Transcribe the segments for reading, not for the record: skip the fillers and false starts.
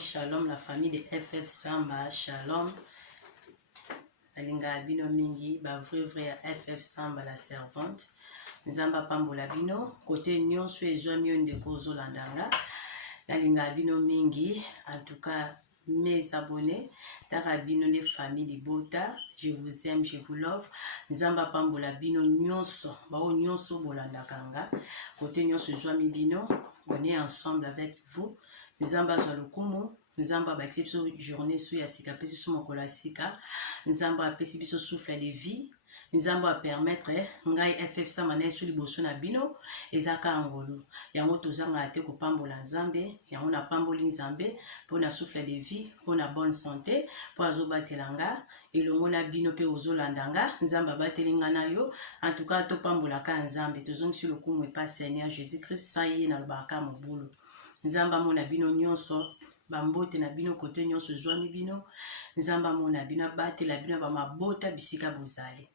Shalom la famille de FF Samba, shalom. Alinga bino mingi, ba vrai FF Samba la servante. Nzamba pambola bino, côté nyon sue jomi de kozo landanga. Alinga bino mingi, en tout cas mes abonnés, tarabino de famille de Bota, je vous aime, je vous love. Nzamba pambola bino nyonso, bao nyonso bolandakanga. Côté nyonso jomi bino, on est ensemble avec vous. Nzamba zalokumu. Nzamba ba exception journée sous ya sika pesi sous mokola sika. Nzamba pesi biso souffle de vie. Nzamba permettre ngai FF Samba na sous liboso na bino ezaka angolo. Yango tozanga ate ko pambola nzambe, yango na pamboli nzambe pour na souffle de vie, pour na bonne santé, pour azobatelanga elongo na bino pe ozolandanga. Nzamba batelinga na yo. En tout cas to pambola ka nzambe tozongi sur le kumu pas Seigneur Jésus-Christ sa ye na lobaka mobulu. Nzamba mona bino nyonso bambote na bino kote nyonso joami bino. Nzamba mona bino bate la bino ba mabota bisika bozali.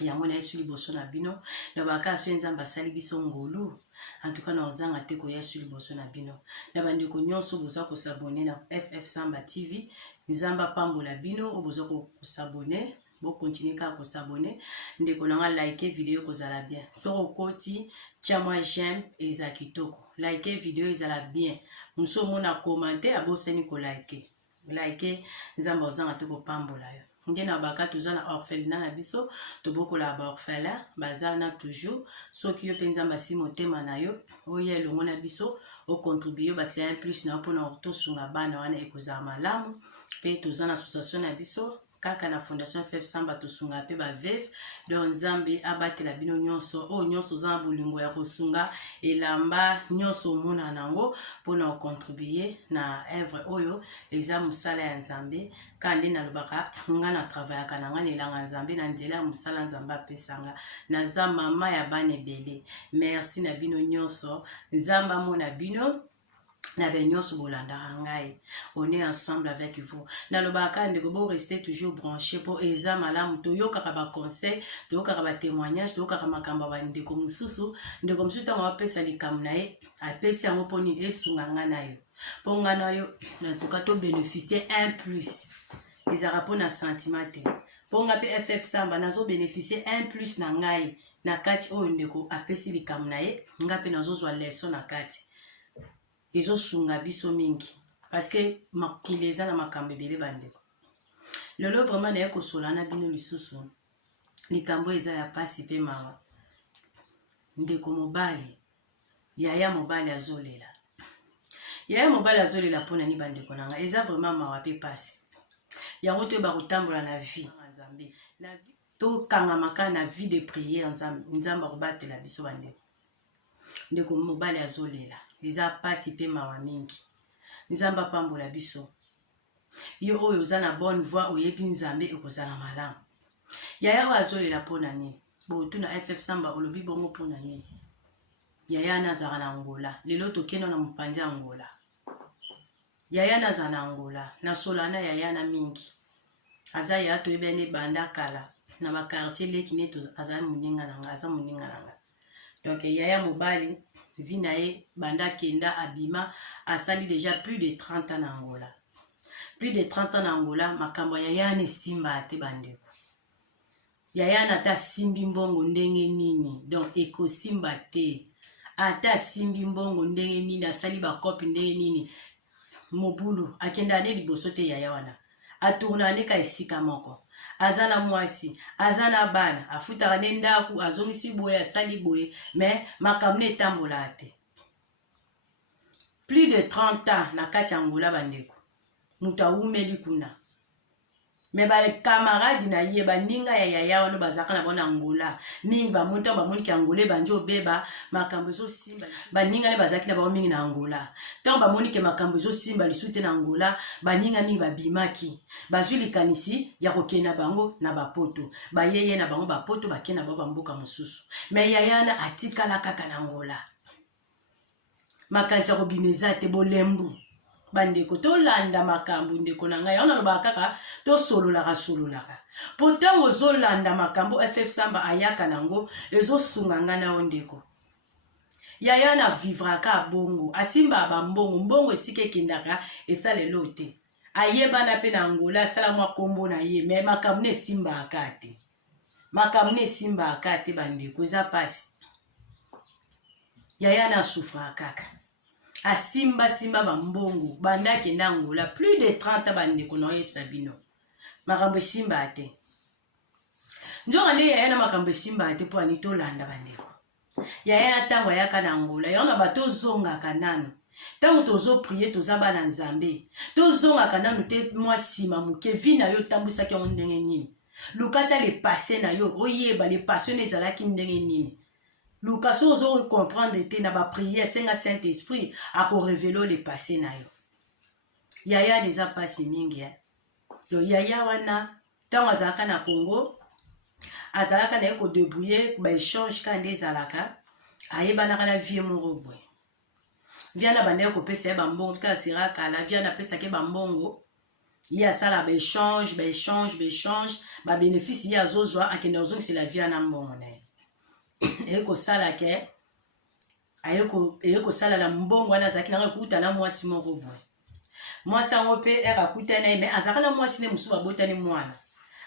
Yango na yesu liboso na bino na baka so nzamba sali biso ngolu. En tout cas na ozanga te ko yesu liboso na bino. Na bandeko nyonso boza ko s'abonner na FF Samba TV. Nzamba pambola bino oboza ko s'abonner. Bon continuer à vous abonner, ndeko nanga like vidéo kozala bien. Soro koti tia moi j'aime ezakitoko. Like vidéo ezala bien. Muso mona commenter abosani ko like. Like nzamba ozanga te ko pambola yo. Ngena baka tozana orphelinat na biso, toboko la ba orphelin, bazana toujours, soki yo penza mbasi motema na yo, oye longo na biso, o contribuer ba tia plus na pona tosunga bana wana ekoza malamu, pe tozana association na biso. Kaka na fondation FF Samba tosunga pe ba veve don nzambe abatela bino nyonso o nyonso za bolingo ya kosunga elamba nyonso mona nango pona contribuer na œuvre oyo eza musala ya nzambe kande na lobaka nga na travail kana nga nelanga nzambe na nzela musala nzamba pesanga na za mama ya bane bele. Merci na bino nyonso nzamba mona bino. Na benyoso bolanda rangai. On est ensemble avec vous. Na lobaka ndeko bo rester toujours branché pour eza malamu to yoka ba conseil, to yoka ba témoignage, to yoka makamba ba ndeko mususu, ndeko mususu ta mapesa likamna ye, apesi yango poni esunga ngana yo. Po ngana yo na to ka to bénéficier un plus. Ezara pona sentiment te. Po nga pe FF Samba nazo bénéficier un plus na ngai na kati o ndeko apesi likamna ye, nga pe nazo zwa leçon na kati. Ezo sunga biso mingi parce que makileza na makambe bele bandeko lelo vraiment na yako solana bino lisusu likambo eza ya pasi pe mawa ndeko mobali yaya mobali azolela pona ni bandeko nanga eza vraiment mawa pe pasi yango to ba kotambola na vie nzambe na vie to kanga maka na vie de prière nzamba ko batela biso bandeko ndeko mobali azolela Iza pasi pe mawa mingi. Nzamba pambola biso. Yo oyo zana bonne voix oyebi nzambe ekozala malamu. Yaya wazolela pona ni. Bo tuna FF Samba olobi bongo pona ni. Yaya nazara na Angola. Lelo tokeno na mupandi Angola. Yaya nazara na Angola. Na solana yaya na mingi. Aza ya to ebene banda kala. Na ba quartier lekine to aza muninga nanga, aza muninga nanga. Donc yaya mobali Vinae banda kenda abima asali déjà plus de 30 ans en Angola. Plus de 30 ans en Angola, makambo yaya ne simba ate bandeko. Yaya na ta simbi mbongo ndenge nini. Donc eko simba te. Ata simbi mbongo ndenge nini asali ba kopi ndenge nini. Mobulu akenda ne liboso te yaya wana. Atourna ne ka esika moko. Azana mwasi, azana bana, afuta nenda ku azongisi boye asali boye, mais makamne tambola ate. Plus de 30 ans na kati Angola bandeko. Muta umeli kuna. Mais ba les camarades na ye ba ninga ya yaya wana bazaka na bona Angola. Mingi ba monta ba moniki Angola banjo beba makambo zo simba. Ba ninga le bazaki na ba mingi na Angola. Tant ba moniki makambo zo simba lisute na Angola, ba ninga mingi ba bimaki. Bazuli kanisi ya kokena bango na ba poto. Ba yeye na bango ba poto ba kena ba mboka mususu. Mais yaya na atikala kaka na Angola. Makancha ko bimeza te bolembu. bandeko tolanda makambo ndeko na ngai ona loba kaka to sololaka pourtant ozolanda makambo FF Samba ayaka nango ezosunga nga na ndeko yaya na vivraka bongo asimba mbongo esika ekendaka esalelo te ayebana pe na Angola asala mwa kombo na ye me makambo ne simba akate bandeko eza pasi yaya na souffra kaka asimba bambongo banda kenda Angola plus de 30 bandeko na yebisa bino makambo simba ate njonga ne yaya na makambo simba ate po ani tolanda bandeko yaya na tango ayaka na Angola yana bato zongaka nanu tango tozo prier tozaba na Nzambe tozongaka nanu te mwa sima muke vi na yo tambusaki yango ndenge nini lukata le passé na yo oyeba le passé ezalaki ndenge nini luka so ozo comprendre te na ba prière senga Saint-Esprit ako révéler le passé na yo yaya déjà pasi mingi yo yaya wana tango azalaka na Congo azalaka na eko débrouiller ba échange kande ezalaka ayebanaka na vie moko boye viana bande ko pesa ya bambongo ka sera kala viana pesa ke bambongo ya sala ba échange ba bénéfice ya zozwa akenda ozongi c'est la viana mbongo na eko sala ke ayeko sala la mbongo wana zaki na kuta na mwasi moko boye mwasi ngo pe akuta na me azaka na mwasi ne musu babotani mwana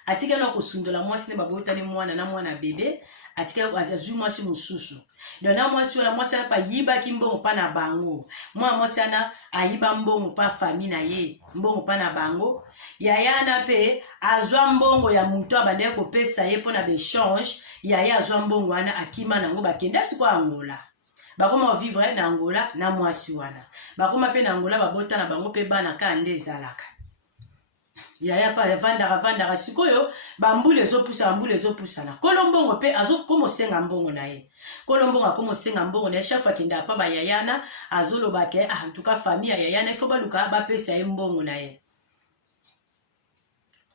atika na kosundola mwasi ne babotani mwana na mwana bebe atika azui mwasi mususu dona mwasi wala mwasi pa yiba kimbongo pa na bango mwasi ana ayiba mbongo pa famille na ye mbongo pa na bango yaya na pe azwa mbongo ya muto abande ko pesa ye pona be change yaya azwa mbongo wana akima nango bakenda siko Angola bakoma vivre na Angola na mwasi wana bakoma pe na Angola babota na bango pe bana kande ezalaka yaya pa vandaka sikoyo bambule ezopusa na kolombongo pe azokomo senga mbongo na ye kolombongo akomo senga mbongo na ye chaque fois kenda pa ba yayana azoloba ke en tout cas famille ya yayana ifo baluka bapesa ye mbongo na ye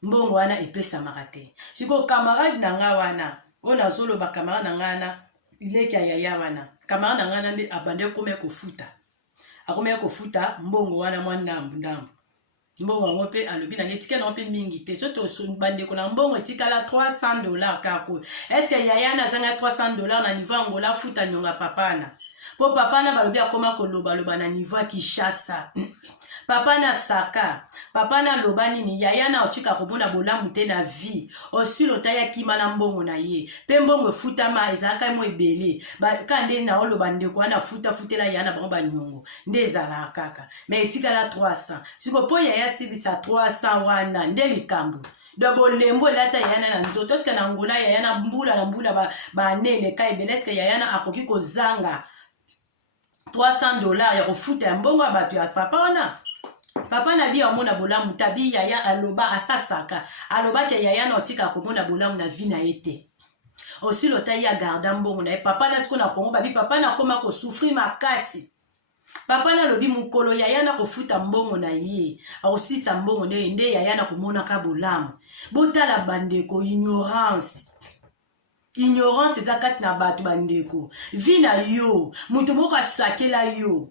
mbongo wana epesa makate siko camarade na nga wana ona azoloba camarade na nga na ileki ya yaya wana camarade na nga na abande akome kofuta mbongo wana ndambu mbongo ngo pe alobi na etika na pe mingi te soto bande ko na mbongo etikala $300 kako est-ce que yaya na zanga $300 na niveau Angola futa nyonga papana po papana balobi akoma ko loba na niveau Kinshasa papana saka papana lobani ni yaya na ochika kobona bolamu te na vie osilo taya kima na mbongo na ye pe mbongo futa ma ezaka mo ebele ba kande na oloba ndeko na futela yana bango banyongo ndezala kaka me etikala 300 siko po yaya sibisa 300 wana ndelikambu dobo lembo lata yana na nzoto eske na Angola yana mbula ba nene kai beleske yana akoki kozanga $300 ya kofuta ya mbongo abatu ya papa wana papa na bi amona bolamu tabi yaya aloba asasaka aloba ke yaya na otika komona bolamu na vi na ete aussi lota ya garda mbongo na papa na siko na Kongo babi papa na koma ko souffrir makasi papa na lobi mukolo yaya na kofuta mbongo na ye aussi sa mbongo nde yaya na komona ka bolamu botala bandeko ignorance ezakati na batu bandeko vi na yo mutu moko asakela yo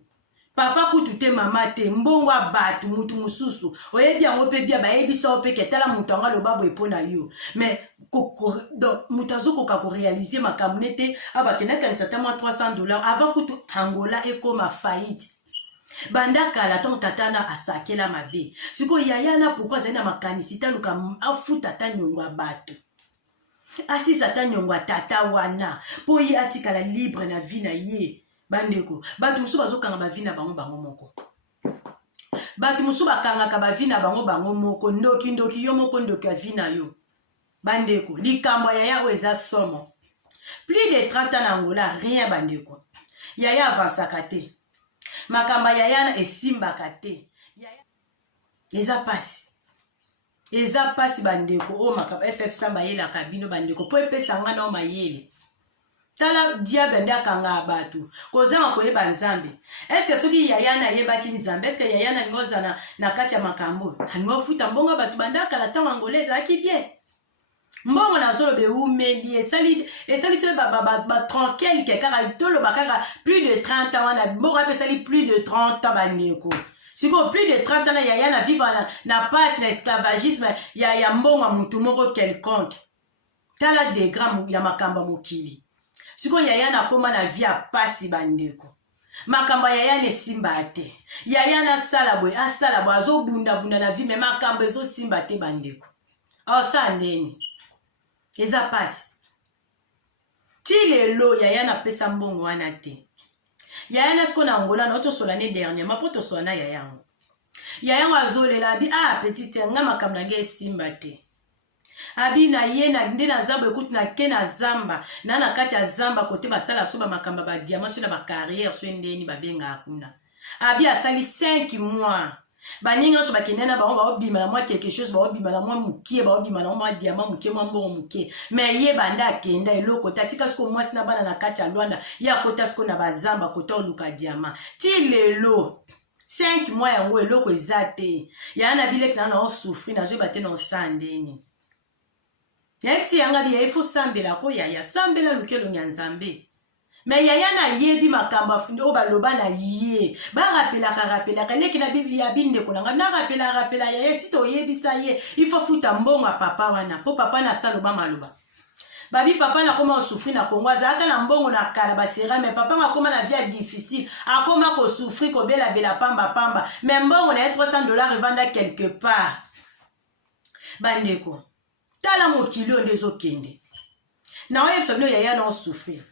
papa kutu te mama te mbongo abatu mutu mususu oyebi yango pe bia bayebisa ope ketala mutu anga lobabo epona yo mais mutu azokoka korealize makambo nete abakendaka nisata mwa $300 avant kutu Angola ekoma faillite banda kala ton tatana asakela mabe siko yaya na pourquoi azali na makanisi taluka afuta ta nyongo abatu asisa ta nyongo tata wana po ye atikala libre na vie na ye bandeko batu musu bazokanga ba vie na bango moko batu musu bakanga ba vie na bango moko ndoki yo moko ndoki ya vie na yo bandeko likambo yaya eza somo plus de 30 ans na Angola rien bandeko yaya avansaka te makamba yaya na esimbaka te yaya eza pasi bandeko o makamba FF Samba yela kabino bandeko po epesa ngana o mayele tala diable ndakanga batu kozanga koyeba Nzambe est-ce que soki yaya na yebaki Nzambe est-ce que yaya na ngoza na kati ya makambo ngofuta mbongo batu bandaka la tango angolaise aki bien mbongo na zolo be umeli esali so ba tranquille ke kaka tolo bakaka plus de 30 ans wana mbongo apesali plus de 30 ans bandeko Siko plus de 30 ans yaya na vivre na passe na esclavagisme ya mbongo mutu moko quelconque. Tala de grands ya makamba mokili. Siko yaya na koma na vie a passe bandeko. Makamba yaya ne simba te. Yaya na salabwe, asalabwe azo bunda na vie mais makamba ezo simba te bandeko. Sa ndeni. Eza passe. Ti lelo yaya na pesa mbongo wana te. Yaya na sko na Angola na oto solane dernièrement po to sona yaya yango. Yaya yango azolela bi petite nga makamna ge simba te. Abi na ye na nde na zamba écoute na ke na zamba na kati ya zamba kote basala so ba makamba ba diamant so na ba carrière so ndeni ba benga akuna. Abi asali 5 mois. Baninga so bakende na bango ba obima na moi quelque chose ba obima na moi mukie ba obima na moi diamant mukie moi mbongo mukie mais ye banda akenda eloko tatika sko mwasi na bana na kati ya Luanda ya kota sko na bazamba kota oluka diamant ti lelo 5 mois yango eloko ezate ya na bileki na souffrir na je bate na sandeni yexi yanga bi il faut sambela ko ya sambela lukelo nyanzambe. Mais yaya na yebi makamba fundo o baloba na ye ba rappela leki na biblia binde ko na rappela yaya sito yebi sa ye il faut futa mbongo a papa wana po papa na saloba maloba babi papa na koma souffrir na Congo azaka na mbongo na kala basera mais papa na koma na vie difficile akoma ko souffrir ko bela pamba mais mbongo na $300 vanda quelque part bandeko tala mokili ondezo kende na oye sobino yaya na souffrir.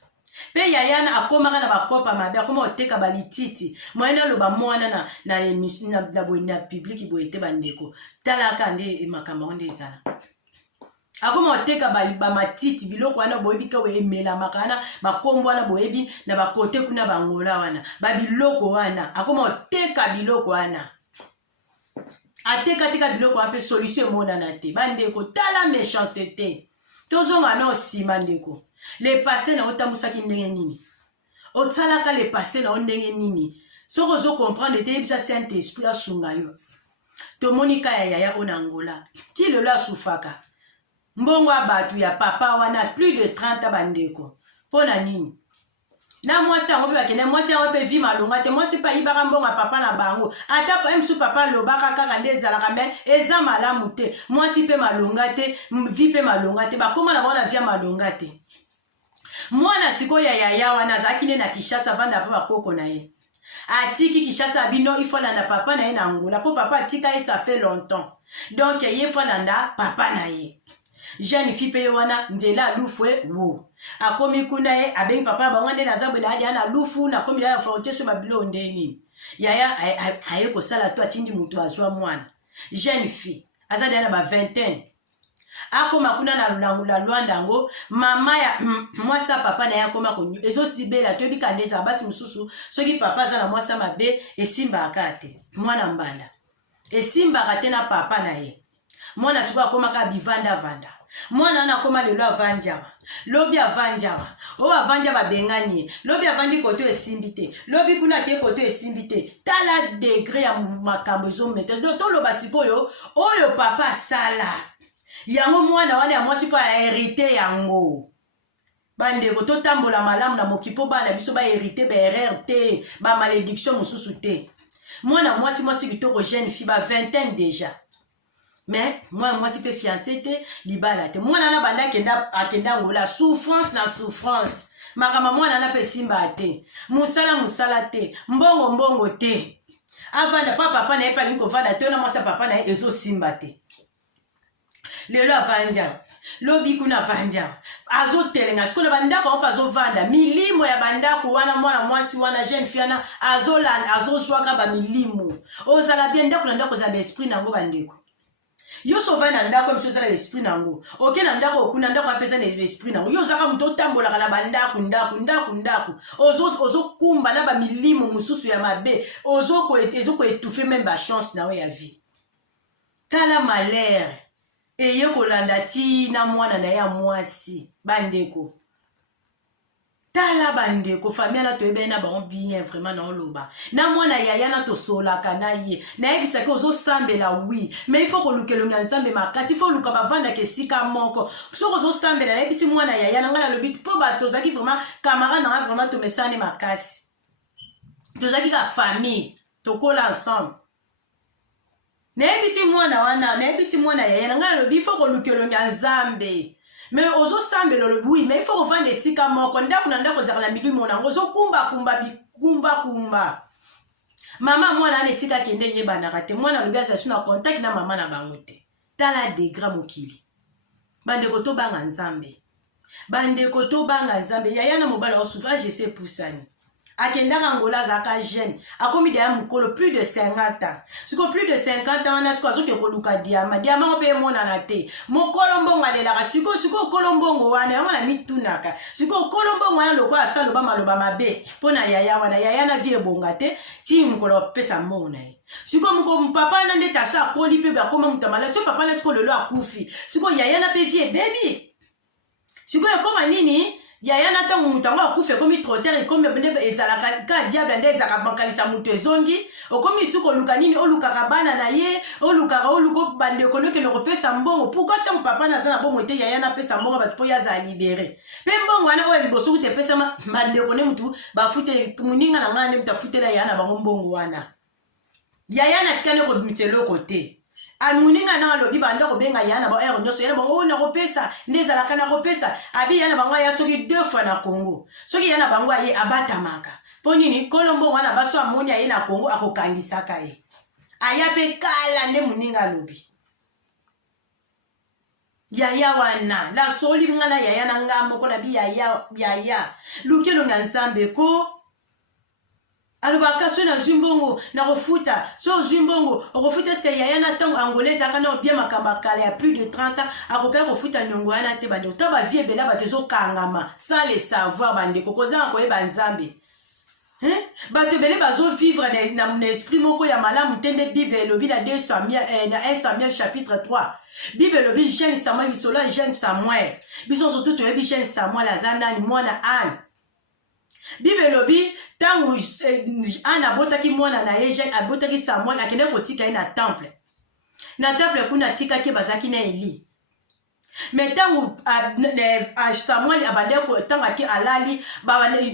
Pe yaya na akomaka na bakopa mabe akoma oteka balititi moyena loba mwana na émission na boina public boete bandeko talaka nde makamba onde ezala akoma oteka ba matiti biloko wana boyebi ka we emela makana bakombo wana boyebi na bakote kuna bangola wana babiloko wana akoma oteka biloko wana ateka biloko wana solution mona na te bandeko tala méchanceté tozonga na osima ndeko. Le passé na otambusa ki ndenge nini. Otsalaka le passé na ndenge nini. Soko zo comprendre te bisa Saint-Esprit asunga yo. To monika ya yaya ona Angola. Ti le la soufaka. Mbongo abatu ya papa wana plus de 30 bandeko. Pona nini. Na mwasi yango pe bakene mwasi yango pe vi malonga te mwasi pa ibaka mbongo papa na bango. Ata pa msu papa lobaka kaka nde ezalaka me eza malamu te. Mwasi pe malonga te, vi pe malonga te. Bakoma na bona via malonga te. Mwana siko ya yaya wana zakine na Kishasa vanda pa bakoko na ye. Atiki Kishasa bino il faut landa papa na ye na Angola. Po papa atika ye ça fait longtemps. Donc ye faut landa papa na ye. Jeune fille pe wana nzela lufwe wo. Akomi kuna ye abengi papa bangande na zabwe na ya na lufu na komi ya frontière so babilo ndeni. Yaya aye ko sala to atindi mutu azwa mwana. Jeune fille azada na ba vingtaine. Akoma kuna na Luanda ngo mama ya mwasa papa na yakoma ko ezo sibela to bikandeza basi mususu soki papa za na mwasa mabe esimba akate mwana mbanda esimba akate na papa na ye mwana siko akoma ka bivanda vanda mwana na koma lelo avanja lobi avanja o avanja babengani lobi avandi koto esimbite lobi kuna ke koto esimbite tala degré ya makambo ezo mete to lo basikoyo oyo papa sala yango mwana wana ya mwasi pa hérité yango bandeko to tambola malamu na mokipo bana biso ba hérité ba erreur te ba malédiction mususu te mwana mwasi kitoko jeune fille ba vingtaine déjà mais mwasi pe fiancé te libala te mwana na banda akenda ngola souffrance na souffrance makama mwana na pe simba te musala te mbongo te avanda papa na epa linko vanda te na mwasi papa na ezo simba te. Lelo avanja lobi kuna vanja azo telenga sikola bandako opa azo vanda milimo ya bandako wana mwana mwasi wana jeune fiana azo swaka ba milimo ozala bien ndako na ndako za esprit nango bandeko yo so vanda ndako mso za esprit nango okena ndako okuna ndako apesa na esprit nango yo zaka mto tambola kana bandako ndako ozo kumba na ba milimo mususu ya mabe ozo ko étouffer même ba chance na we ya vie tala malheur eye kolanda ti na mwana na ya mwasi bandeko tala bandeko famille na toyebe na ba bien vraiment na oloba na mwana yaya na to solaka na ye na yebisa ke ozo sambela oui mais il faut ko lukelo nga nzambe makasi il faut luka bavanda ke sika moko so ozo sambela na yebisi mwana yaya na ngala lobi po ba tozaki vraiment camarade na vraiment to mesane makasi tozaki ka famille to kola ensemble Nebisi mwana wana, nebisi mwana yaya nga lobi fo ko lukelo nzambe. Mais ozo sambe le oui, mais il faut vendre sika moko ndako na ndako zaka la midu mona ozo kumba. Mama mwana na sika kende yebana kate mwana lobi aza suna contact na mama na bango te. Tala degra mokili. Bande koto banga nzambe. Bande koto banga nzambe yaya na mobala osuffrage je sais pour ça. Akendaka Angola zaka jeune akomi de mukolo plus de 50 ans siko plus de 50 ans na siko azoke koluka diama pe mona na te mokolo mbongo alela siko kolombongo wana yango na mitunaka siko kolombongo wana loko asalo ba maloba mabe pona yaya wana yaya na vie bonga te ti mukolo pesa mbongo na ye siko mko papa na ndeti asa koli pe ba koma mutamala siko papa na siko lelo akufi siko yaya na pe vie baby siko yakoma nini yaya na tango mutango akufe komi trotter komi bene ezalaka ka diable nde ezaka bankalisa mutu ezongi okomi suko luka nini olukaka bana na ye oluko bande konoke no kopesa mbongo pourquoi tango papa na zana bongo te yaya na pesa mbongo bato po yaza libéré pe mbongo wana oyo liboso kute pesa bande kone mutu bafute muninga na ngane mutafutela yaya na bango mbongo wana yaya na tikane ko bimiselo kote Almuninga na lobi banda ko benga yana ba ero nyoso yana bango na ko pesa ndeza la kana ko pesa abi yana bango ya soki 2 fois na Congo soki yana bango ye abatamaka poni ni kolombo wana baso amoni ye na Congo akokangisaka ye ayape kala nde muninga lobi yaya wana la soli ngana yaya na ngamo ko na bi yaya lukelo nzambe ko alubaka so na zimbongo na refuta so zimbongo refuta ce que yaya na tango angolaise akana bien makamba kala ya plus de 30 ans akoka refuta nyongo yana te bande to ba vie bela batezo kangama sans le savoir bande kokoza ko e banzambe bato bele bazo vivre na esprit moko ya malamu tende bible lobi na 1 Samuel chapitre 3 bible lobi jeune Samuel bisola jeune Samuel biso surtout to yebi jeune Samuel azanda ni mwana Anne Bible lobi tangu ana botaki mwana na ye jeune abotaki Samuel akende kotika ye na temple kuna tika ke bazaki na Eli mais tangu Samuel abande ko tanga ke alali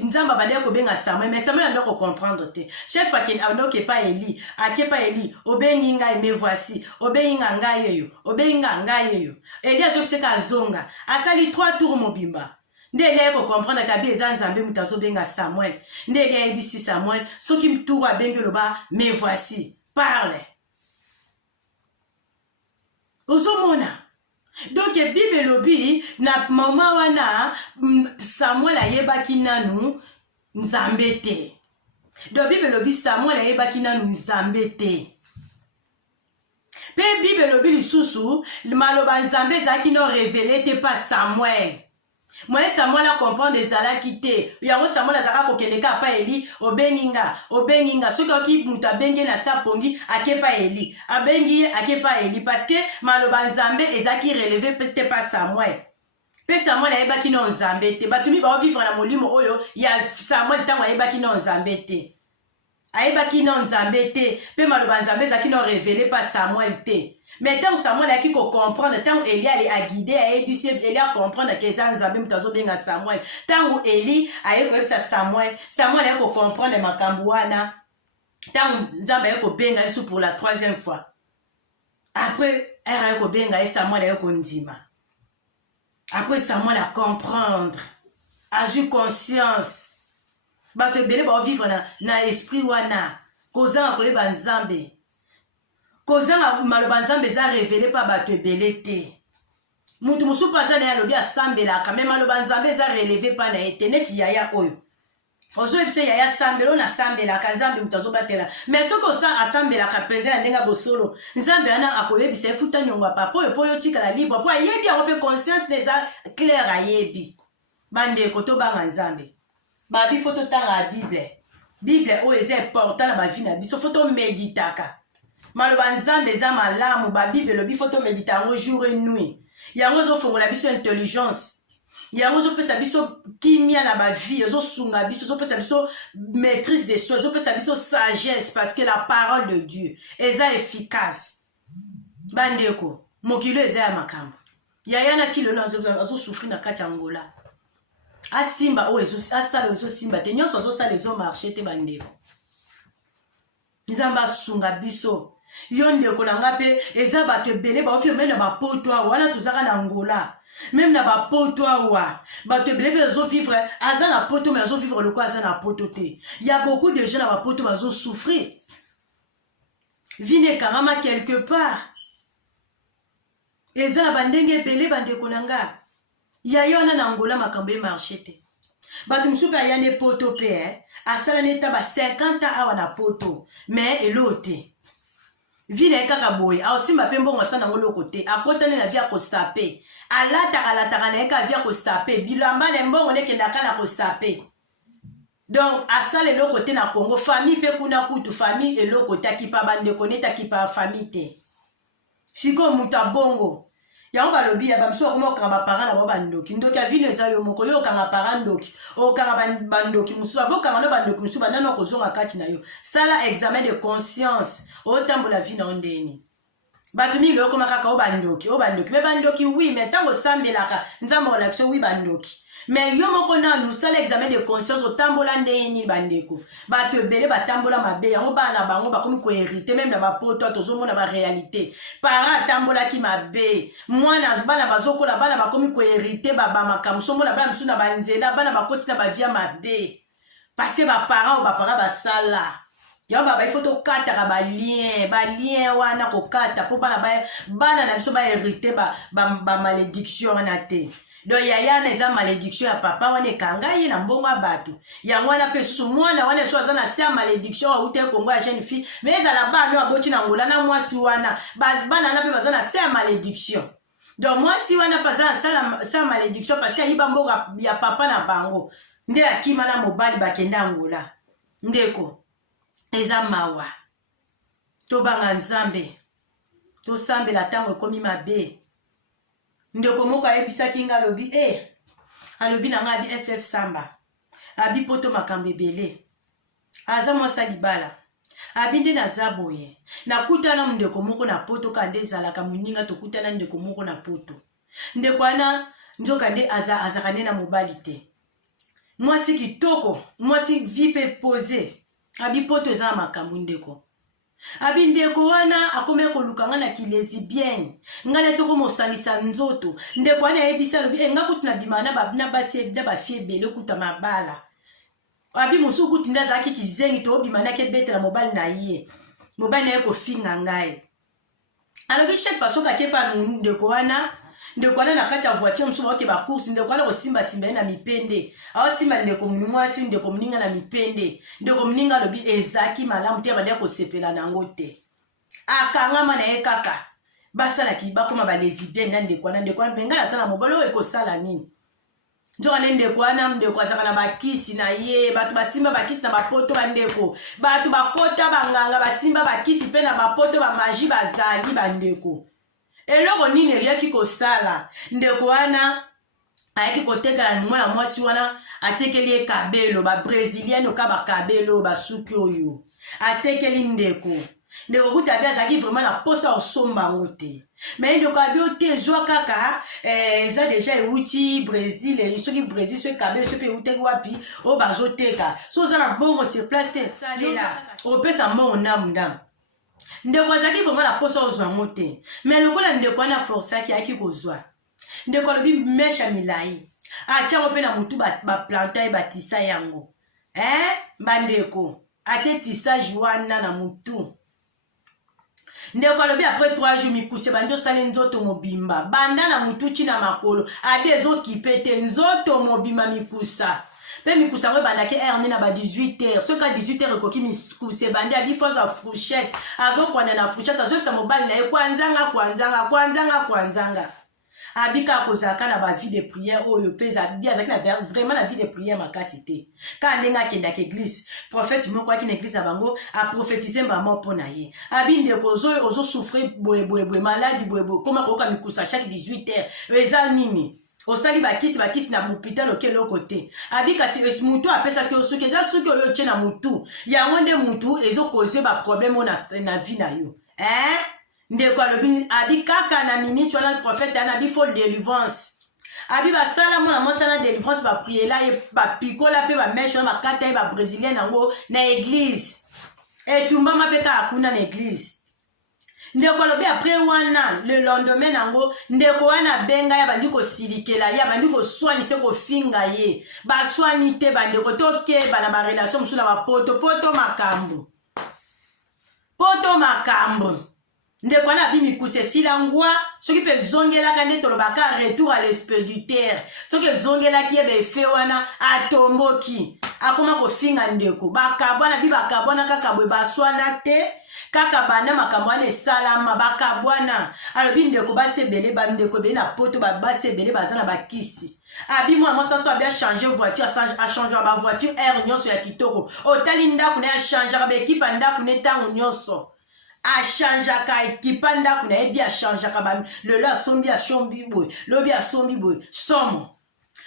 nzamba abande ko benga Samuel mais Samuel ndoko comprendre te chaque fois qu'il abande ke pa Eli akepa Eli obengi ngai me voici obengi ngai yeyo Eli azopseka zonga asali 3 tours mobimba ndele ko comprendre ka bi ezanzambe mutazo benga Samuel ndele bisi Samuel soki mturu abenge loba me voici parle ozomona donc bible lobi na mama wana Samuel ayebaki nanu nzambe te donc bible lobi Samuel ayebaki nanu nzambe te pe bible lobi lisusu maloba nzambe ezaki no révélé te pas Samuel moi Samuel a comprendre des ala quitté yango Samuel azaka kokeleka pa Eli obenginga soki oki muta benge na sapongi akepa Eli abengi akepa Eli parce que maloba nzambe ezaki relevé peut-être pas Samuel pe Samuel ayebaki no nzambe te batumi ba vivre na molimo oyo ya Samuel tango ayebaki no nzambe te pe maloba nzambe ezaki no révélé pas Samuel te mais tant Samuel a qui comprendre tant Eli a guidé a aidé Eli a comprendre que ça nzambe mutazo benga Samuel tant Eli a eu ça Samuel a comprendre makambo wana tant nzambe a ko benga Yesu pour la 3e fois après a ko benga et Samuel a ko ndima après Samuel a comprendre a eu conscience bato bele ba vivre na esprit wana koza ko ba nzambe kozanga maloba nzambe za révélé pa bato ebele te mutu musu paza na yalobi asambelaka me maloba nzambe za relevé pa na ete neti yaya oyo ozo ebise yaya sambelo na sambelaka nzambe mutu azobatela mais soki asambelaka mpenza na ndenge bosolo nzambe wana akoyebisa efuta nyongo ya papa oyo po oyo tikala libre po ayebi yango mpe conscience eza claire ayebi bandeko tobanga nzambe babi fo totanga ya bible oyo eza important na bavi na biso fo tomeditaka maloba nzambe eza malamu babible lobi fo tomedita yango jour et nuit yango ezofongola biso intelligence yango ezopesa biso kimia na bavie ezosunga biso ezopesa biso maîtrise des choses ezopesa biso sagesse parce que la parole de Dieu eza efficace bandeko mokilo eza ya makambo yaya na ti lelo azosouffrir na kati ya ngola asimba oyo asala ezosimba te nyonso azosala ezomarche te bandeko nzambe asunga biso Yon de konanga pe eza bato ebele ba ofi même na ba poto wana tozaka na Angola. Même na ba poto wa bato ebele pe zo vivre aza na poto mais zo vivre le quoi aza na poto te. Il y a beaucoup de gens na ba poto bazo souffrir. Vine karama quelque part. Eza na bandenge ebele bande konanga. Ya yona na Angola makambe marché te. Bato msupe ayane poto pe asala neta ba 50 ans awa na poto mais elote. Vile kaka boy aosimba pe mbongo sana ngolo kote akotane na via ko sape alata na eka via ko sape bilamba le mbongo nekenda kana ko sape donc asale lo kote na Congo famille pe kuna kutu famille elo kote akipa bande koneta kipa famille te siko muta bongo ya ba lobi ya bamso ko mo kanga parents na bandoki ndoki avino eza yo moko yo kanga parents ndoki o kanga bandoki musu avoka no bandoki musu banana ko zonga kati na yo sala examen de conscience o tambola vie na ondeni batumi lo ko makaka o bandoki me bandoki oui mais tango sambelaka nzambo relaxo oui bandoki mais yo moko na nous sala examen de conscience o tambola ndeni bandeko bato ebele batambola mabe yango bana bango bakomi ko hériter même na bapoto tozomona ba réalité para tambola ki mabe mwana bana bazokola bana bakomi ko hériter baba makamso mona bana msu na banzela bana bakoti na ba via mabe parce que ba parents basala ya baba il faut to kata ba lien wana ko kata po bana na biso ba hériter ba malédiction na te. Do yaya na eza malédiction ya papa wana ekanga ye na mbongo abatu yango wana pe susu mwana wana so aza na sia malédiction wa ute Congo ya jeune fille mais ezala bana aboti na Angola na mwasi wana bana na pe baza na sia malédiction donc mwasi wana baza na sia malédiction parce que ayiba mbongo ya papa na bango nde akima na mobali bakenda Angola ndeko eza mawa to banga nzambe to sambela tango ekomi mabe ndeko moko ayebisaki nga alobi alobi na nga abi FF Samba abi poto makambo ebele aza mwasa libala abi nde naza boye nakutana ndeko moko na poto kande ezalaka moninga tokutana ndeko moko na poto ndeko wana nzoka nde azaka nde na mobali te mwasi kitoko mwasi vie pe pose abi poto eza na makambo ndeko abi ndeko wana akome kolukanga na kilezi bien ngale toko mosalisa nzoto ndeko wana yebisa lobi nga kutu na bimana na basi da bafie bele kuta mabala abi musu kutu ndaza ki kizengi to bimana ke betela mobali na ye mobali na ye ko finga ngai alobi chaque façon ka kepa ndeko wana na kati ya voiture musu ba ke ba course ndeko wana ko simba na mipende awo simba ndeko mwasi ndeko mninga na mipende ndeko mninga lobi ezaki malamu te bande ko sepela nango te akangama na ye kaka basala ki bakoma ba lesbienne na ndeko wana benga na sala mobalo e ko sala nini njoka ndeko wana ndeko azaka na bakisi na ye batu basimba bakisi na bapoto bandeko batu bakota banganga basimba bakisi pe na bapoto ba magie bazali bandeko eloko nini eyaki kosala ndeko wana ayaki kotekala mwana mwasi wana atekeli ekabelo ba brésilienne ka bakabelo basuki oyo atekeli ndeko kuta bia azalaki vraiment na posa osomba ngo te mais ndeko abio te zwa kaka eza deja euti Brésil soki Brésil so ekabelo so pe euteki wapi oyo bazoteka so oza na bongo sur place te esalela opesa mbongo ndamu ndeko azaki vraiment na posa ozwa ngo te mais lokola ndeko wana forçaki ayaki kozwa ndeko alobi mesha milai atiango mpe na mutu baplanta ye batisa yango bandeko atie tisage wana na mutu ndeko alobi après 3 jours mikuse bandi osali nzoto mobimba banda na mutu tina makolo abi ezokipe te nzoto mobimba mikusa pe mikusa ngo bandaki erne na ba 18h soka 18h ekoki mikuse bandi abi fozo a fourchette azokwanda na fourchette azopesa mobali na ye kwanzanga abika kozaka na ba vie de prière oyo peza bia azaki na vraiment na vie de prière makasi te ka ndenga akendaka église prophète moko aki na église na bango a prophétiser mbama mpo na ye abi ndeko ozo souffrir boye maladie boye koma koyoka mikusa chaque 18h eza nini osali bakisi na mopitalo okeloko te abi kasi mutu apesaki osuki eza suki oyo otie na mutu yango nde mutu ezokoze baproblème na vie na yo ndeko alobi abi kaka na minute wana prophète ana bi fo délivrance abi basala mona mosala délivrance bapriela ye bapikola mpe bameshe wana bakata ye babrésilien yango na église etumbama mpe kaka kuna na église ndeko alobi après wana le lendemain nango ndeko wana benga ya bandi kosilikela ya bandi koswanise kofinga ye baswani te bandeko tokeba na barelation mosusu na bapoto poto makambo ndeko wana abi mikuse esila ngwa soki mpe ezongelaka nde tolobaka retour à l'expéditeur soki ezongelaki yebe efe wana atomboki akoma kofinga ndeko bakabwana bi bakabwana kaka bwe baswana te kaka bana makambo wana esalama bakabwana alobi ndeko basebele bandeko ebele na poto basebele baza na bakisi abi mwana mwasi aso abi achange voiture achangeaka bavoiture aire nyonso ya kitoko otali ndako na ye achangeaka baekipe ya ndako na ntango nyonso achangeaka ekipa ndako na ye bi achangeaka lelo asombi boye lobi asombi boye somo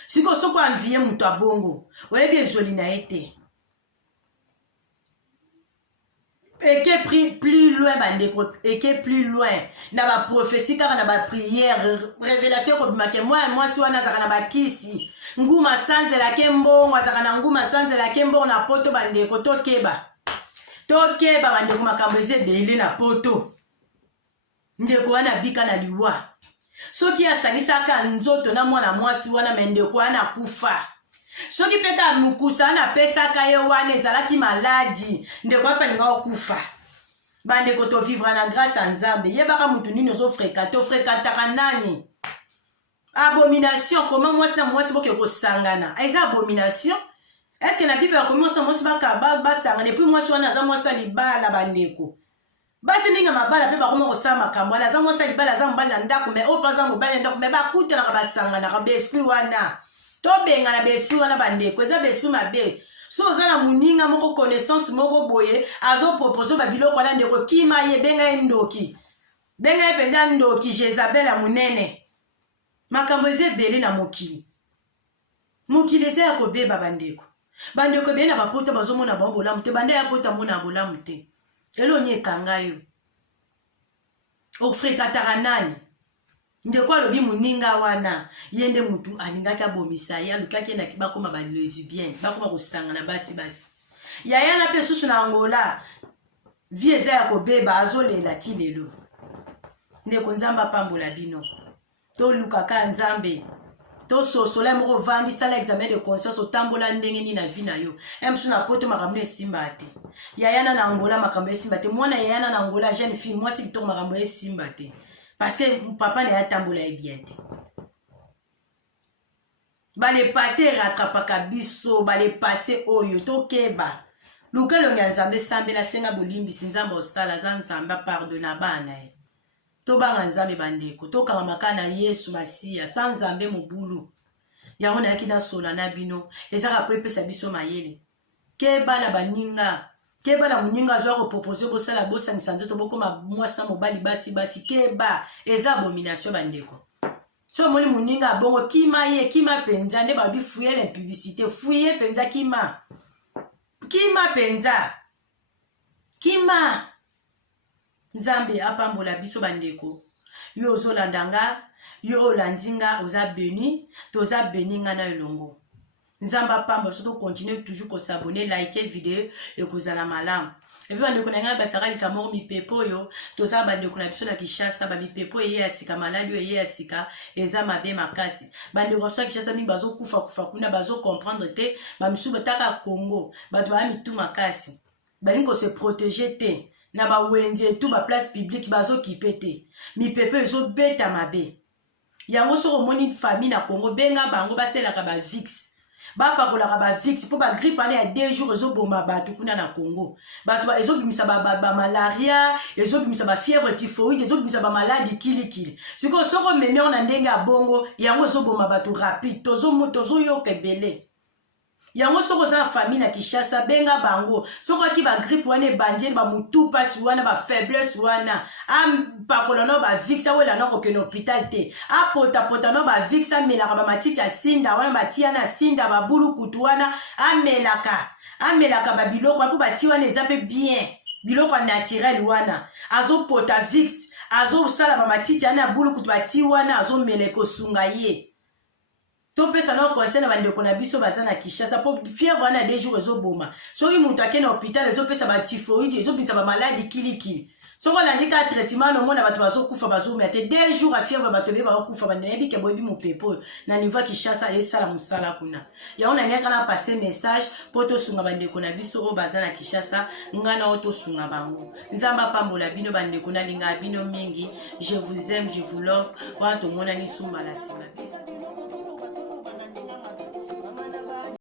siko soko anvie moto abongo oyebi ezoli na ye te eke plus loin bandeko eke plus loin na baprophétie kaka na baprière révélation ekobimake mwasi wana azaka na bakisi nguma asanzelake mbongo azaka na nguma asanzelake mbongo na poto bandeko tokeba bandeko makambo eza ebele na poto ndeko wana bika na liwa soki asangisaka nzoto na mwana mwasi wana me ndeko wana akufa soki mpe ka mokusa wana apesaka ye wana ezalaki maladi ndeko wana palinga okufa bandeko tovivra na grâce ya nzambe yebaka mutu nini ozofrekante ofrekantaka nani abomination koma mwasi na mwasi boke kosangana eza abomination est-ce que na bible akomi mwasi na mwasi basangana epui mwasi wana aza mwasi alibala bandeko basi mingi mabala mpe bakoma kosala makambo wana aza mwasi alibala aza mobali na ndako me oyo mpe aza mobali na ndako me bakutanaka basanganaka baesprit wana tobengana baesprit wana bandeko eza baesprit mabe so oza na moninga moko connaissance moko boye azopropose babiloko wana ndeko kima ye benga ye ndoki benga ye mpenza ndoki jezabel ya monene makambo eza ebele na mokili eza ya kobeba bandeko ebele na bapota bazomona bango bolamu te banda ya pota mona bolamu te elo nye ekanga yo ofrekataka nani ndeko alobi moninga wana ye nde mutu alingaki abomisa ye alukaki ye bakoma balesbienne bakoma kosangana basi yaya na mpe susu na Angola vie eza ya kobeba azolela ti lelo ndeko nzambe apambola bino tolukaka nzambe tososola moko vandi sala examen de conscience otambola ndenge nini na vi na yo emsu na poto makambo esimba te yayana na Angola makambo esimba te mwana yayana na Angola jeune fille mwasi kitoko makambo esimba te parce que papa na yatambola ye bien te bale passé rattrapaka biso bale passé oyo tokeba lukelo nya nzambe sambela senga bolimbisi nzambe osala za nzambe pardonna bana ye tobanga nzambe bandeko tokanga makana Yesu Masiya sans nzambe mobulu yango na yaki na sola na bino ezaka po epesa biso mayele keba na baninga keba na moninga azwa kopropose bosala bosangisa nzoto bokoma mwasi na mobali basi keba eza abomination bandeko so moli moninga abongo kima ye kima penza nde babi fuye la publicité fuye penza kima penza kima nzambe apambola biso bandeko yo ozolandanga yo olandinga oza beni toza beninga na elongo nzambe apambola so continue toujours ko s'abonner liker vidéo ekozala malamu epi bandeko na ngai basaka likamoko mipepo oyo toza bandeko na biso na Kishasa bamipepo eye ya sika maladi oyo eye ya sika eza mabe makasi bandeko na biso ya Kishasa mingi bazokufa kuna bazokomprendre te bamisusu bataka Congo bato baya mitu makasi balingi kose protéger te na bawenzi etu baplace publique bazokipe te mipepo ezobeta mabe yango soko omoni famille na Congo benga bango baselaka bavix bapakolaka bavix mpo bagrippe wana ya 2 jours ezoboma bato kuna na Congo bato ezobimisa bamalaria ezobimisa bafièvre typhoïde ezobimisa bamaladi kilikili sikoyo soko omemi yango na ndenge ya bongo yango ezoboma bato rapide tozoyoka ebele yango soko oza na famille na Kishasa benga bango soko aki bagrippe wana ebandeli bamutu pasi wana bafaiblesse wana apakola no bavix awela no kokende hôpital te apotapota no bavix amelaka bamatiti ya sinda wana batia na sinda babulukutu wana amelaka babiloko mpo batia wana eza mpe bien biloko ya naturel wana azopota vix azosala bamatiti wana ya bulukutu batia wana azomela ekosunga ye topesa na conseil na bandeko na biso baza na Kishasa po fièvre wana 2 jours ezoboma soki mutu akende na hôpital ezopesa ba typhoïde ezobisa ba maladie kilikili soko landi ka traitement no mona bato bazokufa bazomela te 2 jours afièvre bato be bakokufa baneyebi ke boyebi mopepo oyo na niveau Kinshasa esala mosala kuna yango naniaka na passe message mpo tosunga bandeko na biso oyo baza na Kinshasa ngana oyo tosunga bango nzambe apambola bino bandeko nalingaka bino mingi je vous aime je vous love wana tomonani sumba na nsima.